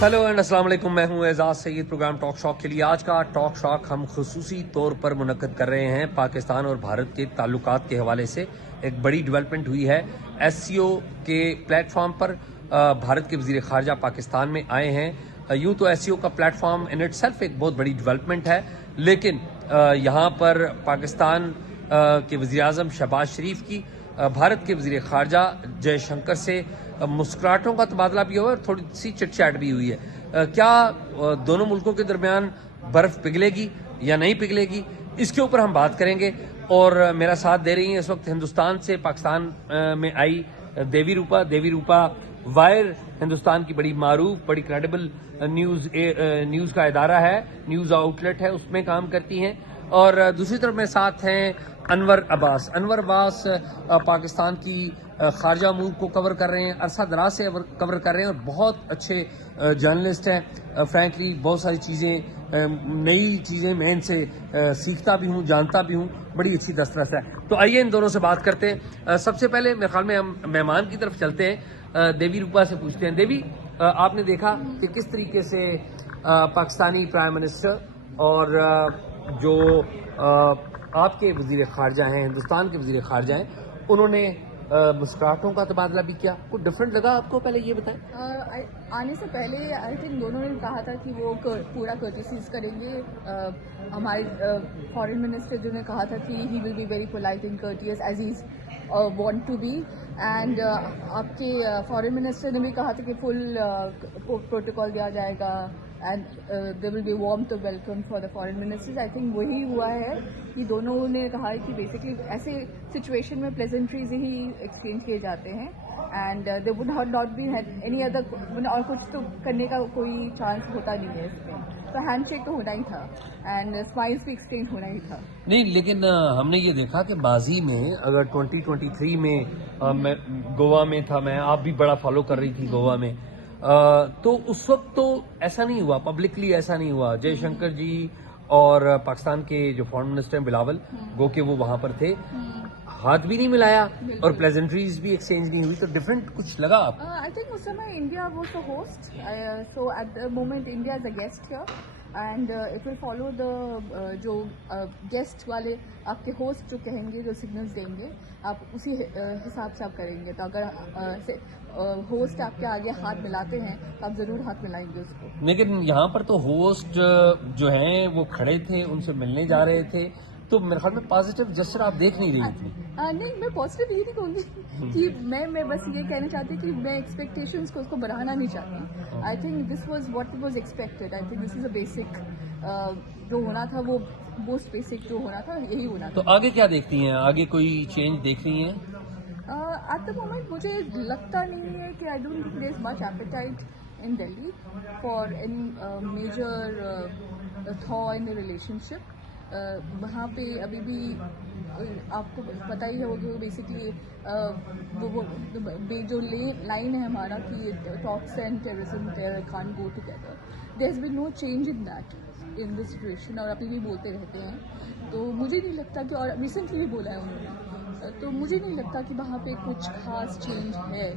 Hello and अस्सलाम वालेकुम, मैं हूं Ejaz Saeed. Programme Talk Shock के लिए आज का टॉक शॉक हम खुसूसी तौर पर मुनक्कद कर रहे हैं। पाकिस्तान और भारत के ताल्लुकात के हवाले से एक बड़ी डेवलपमेंट हुई है। एससीओ के प्लेटफॉर्म पर भारत के वज़ीर ख़ारजा पाकिस्तान में आए हैं। यूँ तो एससीओ का प्लेटफॉर्म इन इट सेल्फ एक बहुत बड़ी डेवलपमेंट है, लेकिन यहाँ पर पाकिस्तान के वज़ीर आज़म शहबाज शरीफ की भारत के वज़ीर ख़ारजा जयशंकर से मुस्कुराहटों का तबादला भी हुआ और थोड़ी सी चिटचैट भी हुई है। क्या दोनों मुल्कों के दरमियान बर्फ पिघलेगी या नहीं पिघलेगी, इसके ऊपर हम बात करेंगे। और मेरा साथ दे रही हैं इस वक्त हिंदुस्तान से पाकिस्तान में आई देवी रूपा वायर हिंदुस्तान की बड़ी मारूफ, बड़ी क्रेडिबल न्यूज़ का इदारा है, न्यूज़ आउटलेट है, उसमें काम करती हैं। और दूसरी तरफ में साथ हैं अनवर अब्बास पाकिस्तान की खारजा अमूर को कवर कर रहे हैं, अरसा दराज से कवर कर रहे हैं और बहुत अच्छे जर्नलिस्ट हैं। फ्रैंकली बहुत सारी चीज़ें, नई चीज़ें मैं इनसे सीखता भी हूँ, जानता भी हूँ, बड़ी अच्छी दस्तरस है। तो आइए इन दोनों से बात करते हैं। सबसे पहले मेरे ख्याल में हम मेहमान की तरफ चलते हैं। देवी रूपा से पूछते हैं, देवी आपने देखा कि किस तरीके से पाकिस्तानी प्राइम मिनिस्टर और जो आपके वज़ीर ख़ारजा हैं, हिंदुस्तान के वज़ीर ख़ारजा हैं, उन्होंने मुस्कुराहटों का तबादला भी किया। कुछ डिफरेंट लगा आपको, पहले ये बताएं। आने से पहले आई थिंक दोनों ने कहा था कि वो पूरा कर्टिसीज करेंगे। हमारे फॉरेन मिनिस्टर जो ने कहा था कि he will be very polite and courteous as he want to be, and आपके फॉरेन मिनिस्टर ने भी कहा था कि फुल प्रोटोकॉल दिया जाएगा and there will be warm to welcome for the foreign ministers. I think वही हुआ है कि दोनों ने कहा है कि बेसिकली ऐसे सिचुएशन में प्लेजेंट्रीज ही एक्सचेंज किए जाते हैं and they would not be any other, और कुछ तो करने का कोई चांस होता नहीं है इसमें। तो हैंडशेक तो होना ही था एंड स्माइल्स भी एक्सचेंज होना ही था। नहीं, लेकिन हमने ये देखा कि बाजी में अगर 2023 में मैं गोवा में था, मैं आप भी बड़ा फॉलो कर रही थी गोवा में, तो उस वक्त तो ऐसा नहीं हुआ, पब्लिकली ऐसा नहीं हुआ। जयशंकर जी और पाकिस्तान के जो फॉरेन मिनिस्टर हैं बिलावल गो के, वो वहां पर थे, हाथ भी नहीं मिलाया और प्लेजेंट्रीज भी एक्सचेंज नहीं हुई। तो डिफरेंट कुछ लगा आपको? आई थिंक उस समय India was the host, so at the moment India is a guest here and it will follow the जो गेस्ट वाले आपके होस्ट जो कहेंगे, जो सिग्नल्स देंगे, आप उसी हिसाब से आप करेंगे। तो अगर होस्ट आपके आगे हाथ मिलाते हैं तो आप जरूर हाथ मिलाएंगे उसको। लेकिन यहाँ पर तो होस्ट जो हैं वो खड़े थे, उनसे मिलने जा रहे थे, तो मेरे ख्याल में पॉजिटिव जेस्चर आप देख नहीं रही थी। नहीं, मैं पॉजिटिव ये नहीं कहूँगी कि मैं बस ये कहना चाहती कि मैं एक्सपेक्टेशंस को उसको बढ़ाना नहीं चाहती। I think this was what was expected. I think this is a basic जो होना था, वो मोस्ट बेसिक जो होना था यही होना था। तो आगे क्या देखती हैं, आगे कोई चेंज देख रही हैं? एट द मोमेंट मुझे लगता नहीं है कि I don't think there is much appetite in Delhi for any major thaw in the relationship. वहाँ पे अभी भी आपको पता ही होगा बेसिकली वो जो लाइन है हमारा कि talks and terrorism can't go together, there has been no change in that in this situation, और अभी भी बोलते रहते हैं। तो मुझे नहीं लगता कि, और रिसेंटली भी बोला है उन्होंने, तो मुझे नहीं लगता कि वहाँ पे कुछ खास चेंज है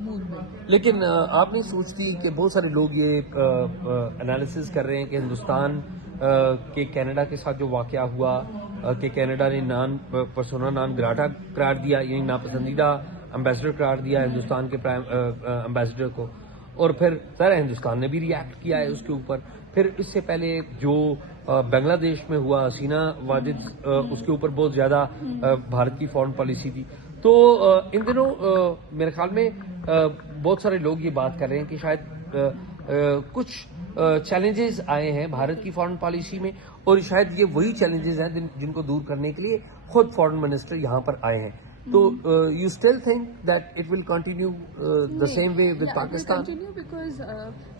मूड में। लेकिन आप नहीं सोचती कि बहुत सारे लोग ये एनालिसिस कर रहे हैं कि हिंदुस्तान के कनाडा के साथ जो वाकया हुआ कि कनाडा ने पर्सोना नॉन ग्राटा करार दिया, यानी नापसंदीदा एम्बेसडर करार दिया हिंदुस्तान के प्राइम एम्बेसडर को, और फिर सारा हिंदुस्तान ने भी रिएक्ट किया है उसके ऊपर। फिर इससे पहले जो बांग्लादेश में हुआ, हसीना वाजिद, उसके ऊपर बहुत ज़्यादा भारत की फॉरेन पॉलिसी थी। तो इन दिनों मेरे ख्याल में बहुत सारे लोग ये बात कर रहे हैं कि शायद कुछ चैलेंजेस आए हैं भारत की फॉरेन पॉलिसी में, और शायद ये वही चैलेंजेस हैं जिनको दूर करने के लिए खुद फॉरेन मिनिस्टर यहाँ पर आए हैं। तो you still think that it will continue the same way with Pakistan? Continue because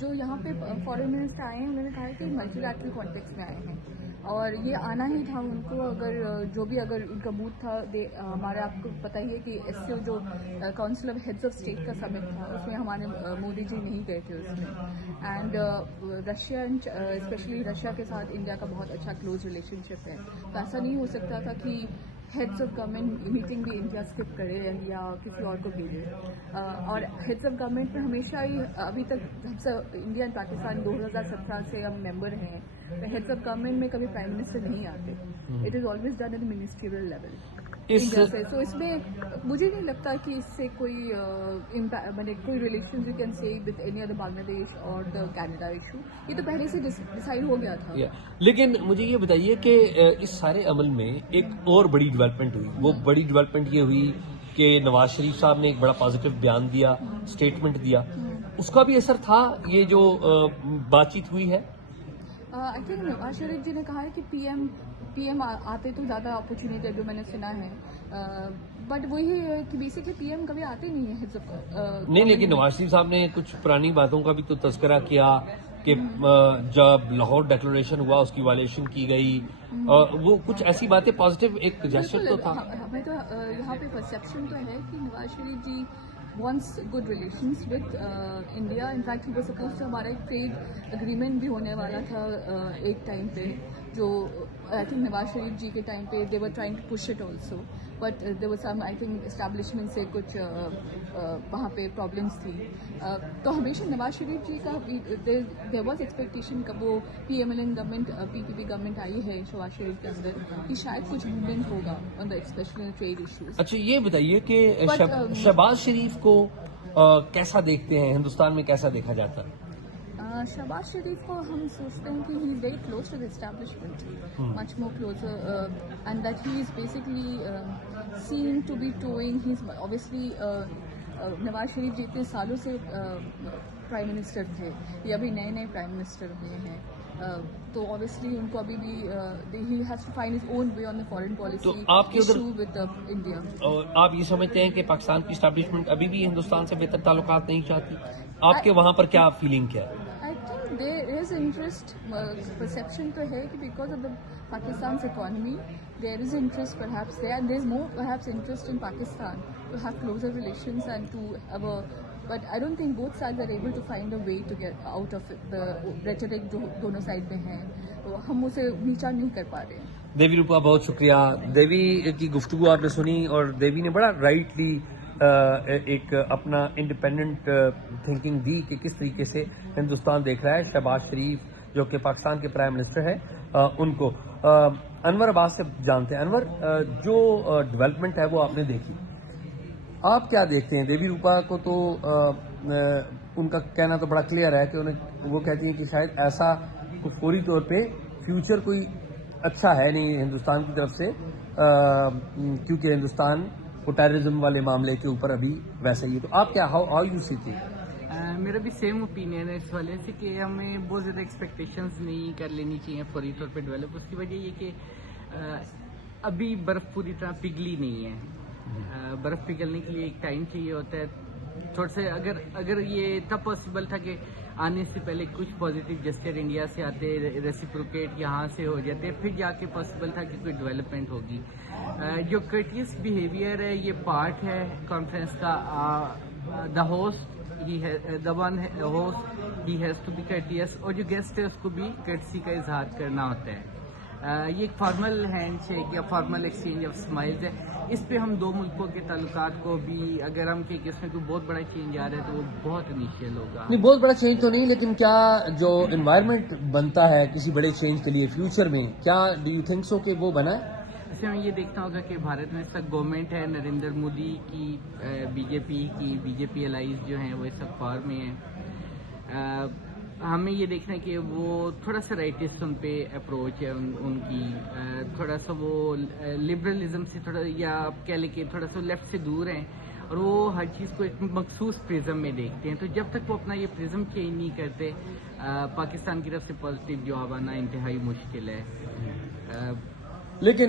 जो यहाँ पे फॉरेन मिनिस्टर आए हैं उन्होंने कहा है कि मल्टीलैटरल कॉन्टेक्स्ट में आए हैं और ये आना ही था उनको। अगर जो भी अगर उनका मूड था, हमारे आपको पता ही है कि एससीओ जो council of heads of state का समिट था उसमें हमारे मोदी जी नहीं गए थे उसमें। एंड रशिया स्पेशली रशिया के साथ इंडिया का बहुत अच्छा क्लोज रिलेशनशिप है, तो ऐसा नहीं हो सकता था कि हेड्स ऑफ गवर्नमेंट मीटिंग भी इंडिया स्किप करे या किसी और को भेजे। और हेड्स ऑफ गवर्नमेंट में हमेशा ही अभी तक जब से इंडिया एंड पाकिस्तान 2017 से हम मेंबर हैं, तो हेड्स ऑफ गवर्नमेंट में कभी प्राइम मिनिस्टर नहीं आते। It is always done at the ministerial level India से। सो इसमें मुझे नहीं लगता कि इससे कोई मैंने कोई relation you can say with any other Bangladesh और द कनाडा इशू, ये तो पहले से डिसाइड हो गया था। लेकिन मुझे ये बताइए कि इस सारे अमल में एक और बड़ी डेवलपमेंट हुई। वो बड़ी डेवलपमेंट ये हुई कि नवाज शरीफ साहब ने एक बड़ा पॉजिटिव बयान दिया, स्टेटमेंट दिया, उसका भी असर था ये जो बातचीत हुई है। आई थिंक नवाज शरीफ जी ने कहा है कि पीएम आते तो ज़्यादा अपॉर्चुनिटी है, जो मैंने सुना है। बट वही है कि बेसिकली पीएम कभी आते नहीं है। नहीं, लेकिन नवाज शरीफ साहब ने कुछ पुरानी बातों का भी तो तस्करा किया कि जब लाहौर डिक्लेरेशन हुआ उसकी वायलेशन की गई, वो कुछ ऐसी बातें, पॉजिटिव एक जेस्चर तो था। हमें तो यहाँ पे परसेप्शन तो है कि नवाज शरीफ जी wants good relations with India. In fact, he was supposed to हमारा एक ट्रेड एग्रीमेंट भी होने वाला था एक टाइम पे, जो आई थिंक नवाज शरीफ जी के टाइम पे they were trying to push it also, but there was some I think establishment से कुछ वहाँ पे प्रॉब्लम्स थी। तो हमेशा नवाज शरीफ जी का देयर वाज एक्सपेक्टेशन कब वो PMLN गवर्नमेंट PPP गवर्नमेंट आई है शहबाज शरीफ के अंदर कि शायद कुछ मूवमेंट होगा on the specially trade issues. अच्छा, ये बताइए कि शहबाज शरीफ को कैसा देखते हैं, हिंदुस्तान में कैसा देखा जाता है? शहबाज शरीफ को हम सोचते हैं कि he is very close to the establishment, much more closer, and that he is basically seen to be toeing, he is obviously Nawaz Sharif ji इतने सालों से प्राइम मिनिस्टर थे, ये अभी नए नए प्राइम मिनिस्टर हुए हैं, तो ऑब्वियसली उनको अभी भी he has to find his own way on the foreign policy issue with India. और आप ये समझते हैं कि पाकिस्तान की एस्टैब्लिशमेंट अभी भी हिंदुस्तान से बेहतर ताल्लुकात नहीं चाहती? आपके वहाँ पर क्या फीलिंग क्या है? I think there is interest, perception तो है कि because of the Pakistan's economy, there is interest perhaps there, and there's more perhaps interest in Pakistan to have closer relations and to have a, but I don't think both sides are able to find a way to get out of it, the rhetoric जो दोनों side में है, तो हम उसे नीचा नहीं कर पा रहे हैं। देवी रूपा, बहुत शुक्रिया। देवी की गुफ्तगू आपने सुनी और देवी ने बड़ा राइटली एक अपना इंडिपेंडेंट थिंकिंग दी कि किस तरीके से हिंदुस्तान देख रहा है। शहबाज शरीफ जो कि पाकिस्तान के प्राइम मिनिस्टर है, उनको अनवर अब्बास से जानते हैं। अनवर, जो डेवलपमेंट है वो आपने देखी, आप क्या देखते हैं? देवी रूपा को तो उनका कहना तो बड़ा क्लियर है कि वो कहती हैं कि शायद ऐसा फौरी तौर पे फ्यूचर कोई अच्छा है नहीं हिंदुस्तान की तरफ से, क्योंकि हिंदुस्तान को टेररिज्म वाले मामले के ऊपर अभी वैसे ही है। तो आप क्या हाउ यू सी थिंक? मेरा भी सेम ओपिनियन है इस वाले से कि हमें बहुत ज़्यादा एक्सपेक्टेशंस नहीं कर लेनी चाहिए फौरी तौर पे डेवलप। उसकी वजह ये कि अभी बर्फ़ पूरी तरह पिघली नहीं है। बर्फ़ पिघलने के लिए एक टाइम चाहिए होता है थोड़ा से। अगर ये तब पॉसिबल था कि आने से पहले कुछ पॉजिटिव जेस्चर इंडिया से आते, रेसिप्रोकेट यहाँ से हो जाते, फिर जाके पॉसिबल था कि कोई डेवलपमेंट होगी। जो कर्टियस बिहेवियर है ये पार्ट है कॉन्फ्रेंस का। The host he has to be courteous, और जो गेस्ट है उसको भी कर्टसी का इजहार करना होता है। ये एक फॉर्मल हैंडशेक या फॉर्मल एक्सचेंज ऑफ स्माइल्स है। इस पे हम दो मुल्कों के ताल्लुकात को भी अगर हम कि इसमें कोई बहुत बड़ा चेंज आ रहा है तो वो बहुत इनिशियल होगा। नहीं, बहुत बड़ा चेंज तो नहीं, लेकिन क्या जो एनवायरनमेंट बनता है किसी बड़े चेंज के लिए फ्यूचर में, क्या डू यू थिंक सो कि वो बना है? इससे हमें ये देखना होगा कि भारत में इस वक्त गवर्नमेंट है नरेंद्र मोदी की, बीजेपी एलाइज जो हैं वो इस वक्त पावर में है। हमें ये देखना है कि वो थोड़ा सा राइटिस्ट उन पे अप्रोच है उनकी, थोड़ा सा वो लिबरलिज्म से थोड़ा, या आप कह लें कि थोड़ा सा लेफ्ट से दूर हैं, और वो हर चीज़ को एक मखसूस प्रिज्म में देखते हैं। तो जब तक वो अपना ये प्रिज्म चेंज नहीं करते, पाकिस्तान की तरफ से पॉजिटिव जवाब आना इंतहाई मुश्किल है। लेकिन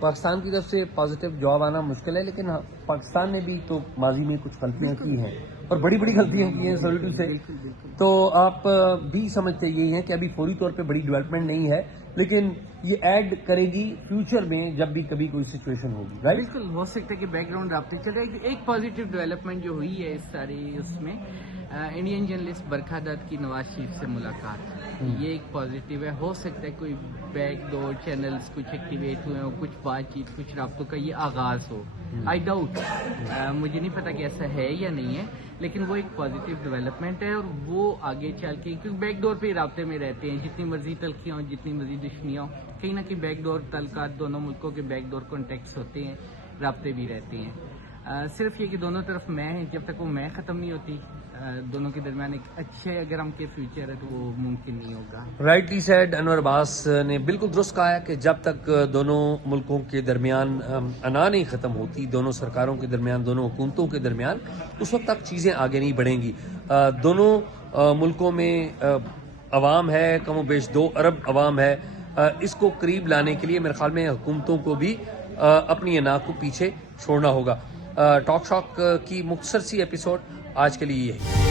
पाकिस्तान की तरफ से पॉजिटिव जवाब आना मुश्किल है, लेकिन पाकिस्तान ने भी तो माजी में कुछ गलतियां की हैं और बड़ी बड़ी गलतियां की हैं सॉलिट्यूड से। तो आप भी समझते यही हैं कि अभी फौरी तौर पे बड़ी डेवलपमेंट नहीं है, लेकिन ये ऐड करेगी फ्यूचर में जब भी कभी कोई सिचुएशन होगी, राइट? बिल्कुल हो सकता है कि बैकग्राउंड राब्ते चल रहा है। एक पॉजिटिव डेवलपमेंट जो हुई है इस सारी उसमें इंडियन जर्नलिस्ट बरखा दत्त की नवाज शरीफ से मुलाकात, ये एक पॉजिटिव है। हो सकता है कोई बैकडोर चैनल्स कुछ एक्टिवेट हुए हो, कुछ बातचीत, कुछ राब्तों का ये आगाज हो। आई डाउट, मुझे नहीं पता कि ऐसा है या नहीं है, लेकिन वो एक पॉजिटिव डेवलपमेंट है और वो आगे चल के, क्योंकि बैकडोर पे राब्ते में रहते हैं, जितनी मर्जी तलखियाँ हों, जितनी मर्जी दुश्मनियाँ हों, कहीं ना कहीं बैकडोर तलकात दोनों मुल्कों के बैकडोर कॉन्टेक्ट्स होते हैं, राब्ते भी रहते हैं। सिर्फ ये कि दोनों तरफ मैं है, जब तक वो मैं ख़त्म नहीं होती, दोनों के दरमियान एक अच्छे अगर हम के फ्यूचर है तो वो मुमकिन नहीं होगा। राइटली सेड, अनवर अब्बास ने बिल्कुल दुरुस्त कहा है कि जब तक दोनों मुल्कों के दरमियान अना नहीं ख़त्म होती, दोनों सरकारों के दरमियान, दोनों हुकूमतों के दरमियान, उस वक्त तक चीज़ें आगे नहीं बढ़ेंगी। दोनों मुल्कों में अवाम है, कम बेश 2 अरब अवाम है। इसको करीब लाने के लिए मेरे ख्याल में हुकूमतों को भी अपनी अना को पीछे छोड़ना होगा। टॉक शॉक की मुख्तसर सी एपिसोड आज के लिए यही।